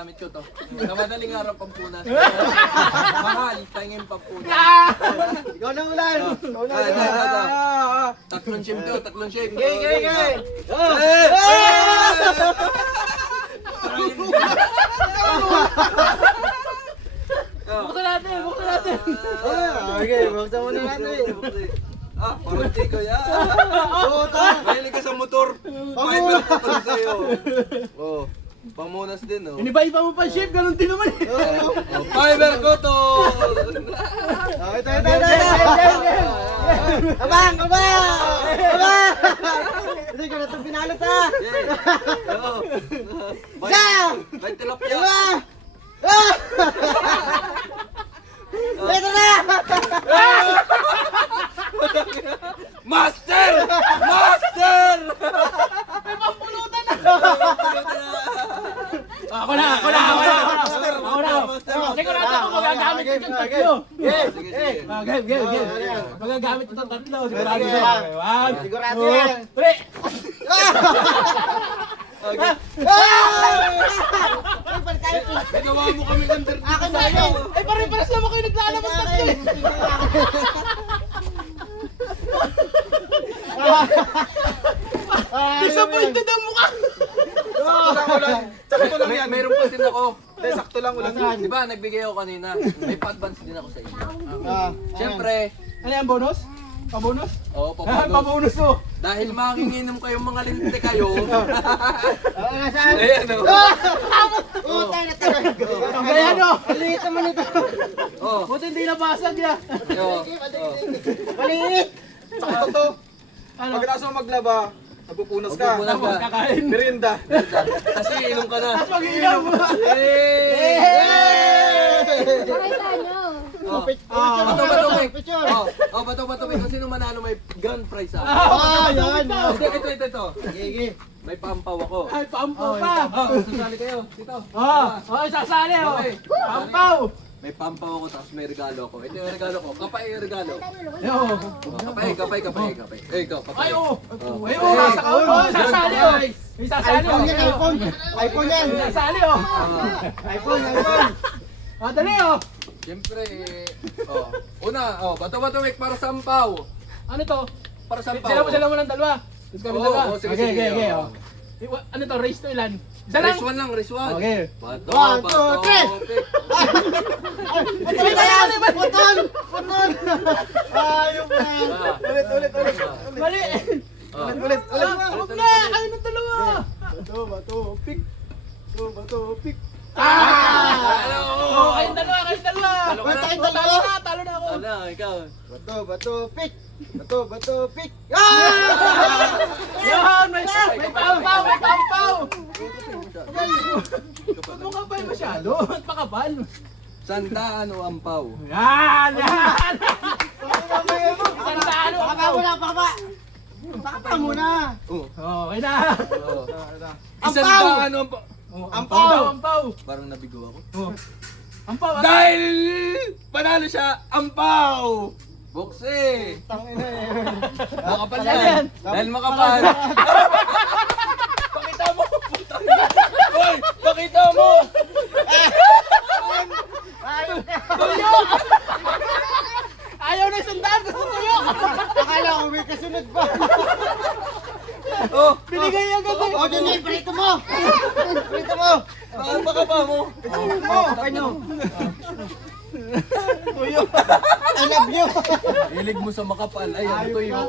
gamit ko to. Sa madaling araw pampunas. Mahal, pahingin pampunas. Ikaw na ulan. Ikaw na Ito. ulan. Tatlong shape to, tatlong shape. Gay. Buksan natin, buksan natin. Okay, buksan mo na natin. Ah, parang tiko yan. Puta. Mahilig ka sa motor. Fiber ko to sa'yo. Oh, pamunas din oh. Iniba-iba mo pa shape, ganun din naman eh. Oh, fiber ko to. Ito. Abang. Hindi ko na ito pinalot ha. Oh. May tilapia. Ito na! Master! Ako na. Sigurado ako magagamit ito ng tatlo. Sige. Game. Magagamit ito ng tatlo. Sigurado Sige. ako. Sigurado yan. Pre! Ginawa mo kami under dito Akin na sa'yo. yan. Ay, pare-pares naman kayo naglalabas tatlo eh. Disappointed ang mukha. Sakto lang yan. Meron pa din ako. Sakto lang ulan. Di ba, nagbigay ako kanina. May pa-advance din ako sa inyo. Ah, Siyempre, Ano yan, bonus? Pabonus? oh, Pabonus to. dahil manginginom kayong mga linte kayo. nasaan? Ayan o. Utang na tayo. Ang gaya no? Ang liit naman ito. Oh. Buti hindi nabasag ya. Oh. Maliit. Sakto to. Ano? Pagkatapos mo maglaba, nagpupunas ka. Magpupunas Tapos ka. kakain. Merienda. Kasi inom ka na. Tapos mag-inom. Pakita nyo. Oh. Picture. Bato. Kung sino manalo may grand prize ah. Yan. Ito. Gigi. May pampaw ako. Ay, pampaw pa. Sasali kayo. Dito. Sasali oh. Okay. Pampaw. May pampaw ako tapos may regalo ako. Ito yung regalo ko. Kapay yung regalo. Yo. Kapay. Eh, ikaw, kapay. Ay, oh. Oh. Ay, oh. Nasa ka. Oh, sasali oh. May sasali oh. iPhone yan. Sasali oh. iPhone. Dali oh. Siyempre, una, bato-bato make para sampaw. Ano to? Para sampaw. Sila mo ng dalawa. Tapos kami Oo, dalawa. sige. Oh. Ano to? Race to ilan? Isa lang? Race one. Okay. Bato, 1, 2, 3. Ito yan. Putol. Ayun na. Ulit. Mali. Ulit. Huwag na. Kayo ng dalawa. Bato, pick. Oh, kayong dalawa. Talo na ako. Ano, ikaw. Bato, pick. Yan, may pampaw. Mukha pa yung masyado. At makapal. Sandaan o ampaw? Yan. Sandaan o Pakapa muna, pakapa. Pakapa muna. Okay na. Isandaan o ampaw? Ampaw. Parang nabigo ako. Ampaw. Dahil panalo siya, ampaw! Boxe! Tangina eh. Makapal Yan. yan! Dahil makapal! Pakita mo! Putang ina! Hoy! Pakita mo! Tuyo. Ayaw na yung sandaan. Gusto tuyo. Akala ko may kasunod pa. Oh! Binigay agad eh. O, dun yung prito mo. Baka pa mo! Ano? Tuyo. I love you. Hilig mo sa makapal. Ayan, tuyo.